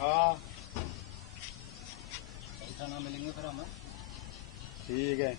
हाँ पैसा ना मिलेंगे फिर हमें। ठीक है।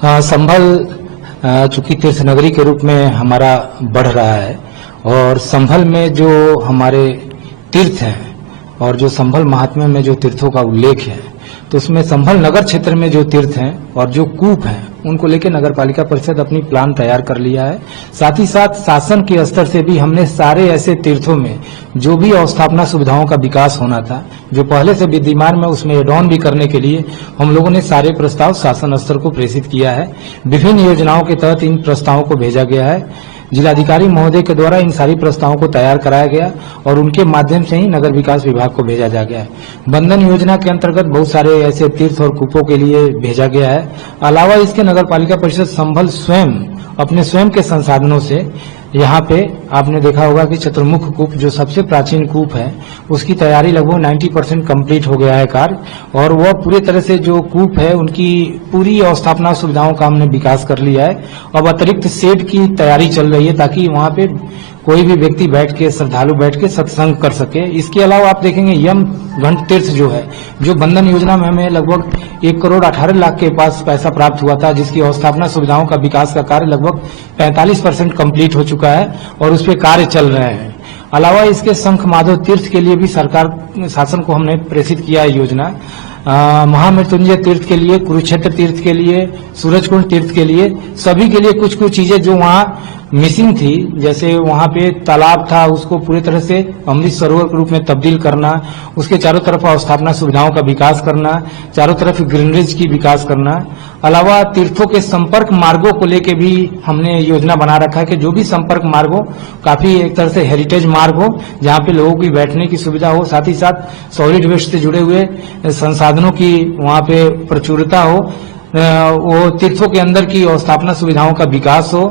हाँ संभल चूंकि तीर्थ नगरी के रूप में हमारा बढ़ रहा है और संभल में जो हमारे तीर्थ हैं और जो संभल महात्म्य में जो तीर्थों का उल्लेख है तो उसमें संभल नगर क्षेत्र में जो तीर्थ हैं और जो कूप हैं उनको लेकर नगर पालिका परिषद अपनी प्लान तैयार कर लिया है। साथ ही साथ शासन के स्तर से भी हमने सारे ऐसे तीर्थों में जो भी अवस्थापना सुविधाओं का विकास होना था जो पहले से विद्यमान में उसमें एड ऑन भी करने के लिए हम लोगों ने सारे प्रस्ताव शासन स्तर को प्रेषित किया है। विभिन्न योजनाओं के तहत इन प्रस्तावों को भेजा गया है। जिलाधिकारी महोदय के द्वारा इन सारी प्रस्तावों को तैयार कराया गया और उनके माध्यम से ही नगर विकास विभाग को भेजा जा गया है। बंधन योजना के अंतर्गत बहुत सारे ऐसे तीर्थ और कूपों के लिए भेजा गया है। अलावा इसके नगर पालिका परिषद संभल स्वयं अपने स्वयं के संसाधनों से यहाँ पे आपने देखा होगा कि चतुर्मुख कूप जो सबसे प्राचीन कूप है उसकी तैयारी लगभग 90% कंप्लीट हो गया है कार्य और वह पूरी तरह से जो कूप है उनकी पूरी अवस्थापना सुविधाओं का हमने विकास कर लिया है। अब अतिरिक्त शेड की तैयारी चल रही है ताकि वहाँ पे कोई भी व्यक्ति बैठ के श्रद्धालु बैठ के सत्संग कर सके। इसके अलावा आप देखेंगे यम घंट तीर्थ जो है जो बंधन योजना में हमें लगभग 1,18,00,000 के पास पैसा प्राप्त हुआ था जिसकी अवस्थापना सुविधाओं का विकास का कार्य लगभग 45% कंप्लीट हो चुका है और उस पर कार्य चल रहे हैं। अलावा इसके शंख माधव तीर्थ के लिए भी सरकार शासन को हमने प्रेषित किया है योजना। महामृत्युंजय तीर्थ के लिए, कुरुक्षेत्र तीर्थ के लिए, सूरजकुंड तीर्थ के लिए, सभी के लिए कुछ कुछ चीजें जो वहाँ मिसिंग थी, जैसे वहाँ पे तालाब था उसको पूरी तरह से अमृत सरोवर के रूप में तब्दील करना, उसके चारों तरफ अवस्थापना सुविधाओं का विकास करना, चारों तरफ ग्रीनरीज की विकास करना। अलावा तीर्थों के संपर्क मार्गों को लेके भी हमने योजना बना रखा है कि जो भी संपर्क मार्ग हो काफी एक तरह से हेरिटेज मार्ग हो जहाँ पे लोगों की बैठने की सुविधा हो, साथ ही साथ सॉलिड वेस्ट से जुड़े हुए संसाधनों की वहाँ पे प्रचुरता हो, वो तीर्थों के अंदर की अवस्थापना सुविधाओं का विकास हो।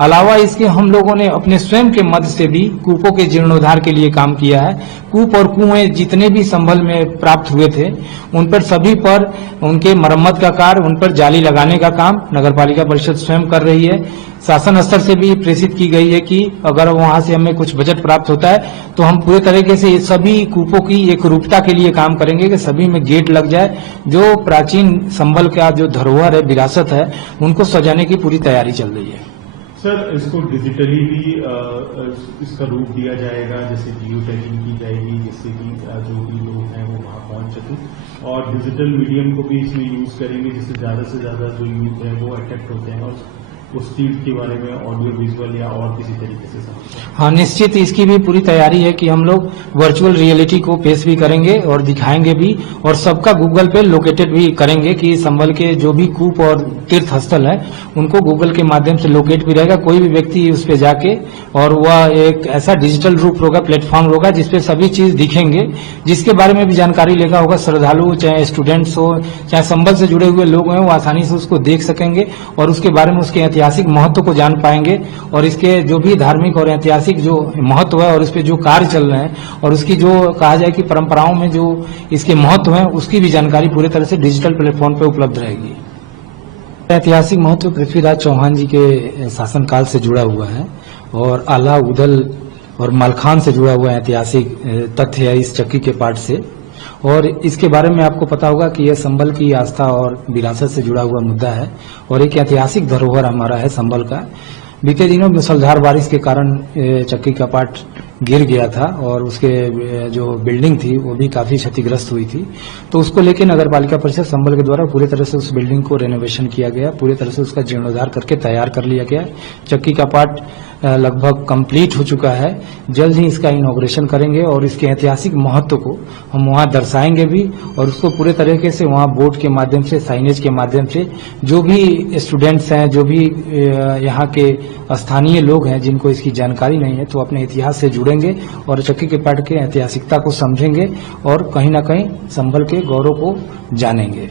अलावा इसके हम लोगों ने अपने स्वयं के मद से भी कूपों के जीर्णोद्धार के लिए काम किया है। कूप और कुएं जितने भी संभल में प्राप्त हुए थे उन पर सभी पर उनके मरम्मत का कार्य, उन पर जाली लगाने का काम नगर पालिका परिषद स्वयं कर रही है। शासन स्तर से भी प्रेषित की गई है कि अगर वहां से हमें कुछ बजट प्राप्त होता है तो हम पूरे तरीके से सभी कूपों की एक रूपता के लिए काम करेंगे कि सभी में गेट लग जाए। जो प्राचीन संभल का जो धरोहर है, विरासत है, उनको सजाने की पूरी तैयारी चल रही है। सर, इसको डिजिटली भी इसका रूप दिया जाएगा, जैसे जियो टैगिंग की जाएगी, जिससे कि जो भी लोग हैं वो वहां पहुंच सकें, और डिजिटल मीडियम को भी इसमें यूज करेंगे जिससे ज्यादा से ज्यादा जो यूथ है वो अट्रैक्ट होते हैं और उस तीर्थ के बारे में ऑडियो विजुअल या और किसी तरीके से समझते हैं। हाँ, निश्चित इसकी भी पूरी तैयारी है कि हम लोग वर्चुअल रियलिटी को पेश भी करेंगे और दिखाएंगे भी, और सबका गूगल पे लोकेटेड भी करेंगे कि संभल के जो भी कूप और तीर्थ स्थल है उनको गूगल के माध्यम से लोकेट भी रहेगा। कोई भी व्यक्ति उस पे जाके, और वह एक ऐसा डिजिटल रूप होगा, प्लेटफॉर्म होगा जिसपे सभी चीज दिखेंगे, जिसके बारे में भी जानकारी लेगा होगा श्रद्धालु, चाहे स्टूडेंट्स हो, चाहे संभल से जुड़े हुए लोग हैं, वो आसानी से उसको देख सकेंगे और उसके बारे में, उसके ऐतिहासिक महत्व को जान पाएंगे, और इसके जो भी धार्मिक और ऐतिहासिक जो महत्व है और इस पे जो कार्य चल रहे हैं और उसकी जो कहा जाए कि परंपराओं में जो इसके महत्व है उसकी भी जानकारी पूरी तरह से डिजिटल प्लेटफॉर्म पे उपलब्ध रहेगी। ऐतिहासिक महत्व पृथ्वीराज चौहान जी के शासनकाल से जुड़ा हुआ है और आला, उदल और मलखान से जुड़ा हुआ ऐतिहासिक तथ्य है इस चक्की के पाठ से। और इसके बारे में आपको पता होगा कि यह संभल की आस्था और विरासत से जुड़ा हुआ मुद्दा है और एक ऐतिहासिक धरोहर हमारा है संभल का। बीते दिनों मुसलधार बारिश के कारण चक्की का पाट गिर गया था और उसके जो बिल्डिंग थी वो भी काफी क्षतिग्रस्त हुई थी, तो उसको लेकर नगर पालिका परिषद संभल के द्वारा पूरी तरह से उस बिल्डिंग को रेनोवेशन किया गया, पूरी तरह से उसका जीर्णोद्धार करके तैयार कर लिया गया। चक्की का पाट लगभग कंप्लीट हो चुका है, जल्द ही इसका इनॉग्रेशन करेंगे और इसके ऐतिहासिक महत्व को हम वहां दर्शाएंगे भी, और उसको पूरे तरीके से वहां बोर्ड के माध्यम से, साइनेज के माध्यम से जो भी स्टूडेंट्स हैं, जो भी यहाँ के स्थानीय लोग हैं जिनको इसकी जानकारी नहीं है, तो अपने इतिहास से जुड़ेंगे और चक्की के पाट के ऐतिहासिकता को समझेंगे और कहीं ना कहीं संभल के गौरव को जानेंगे।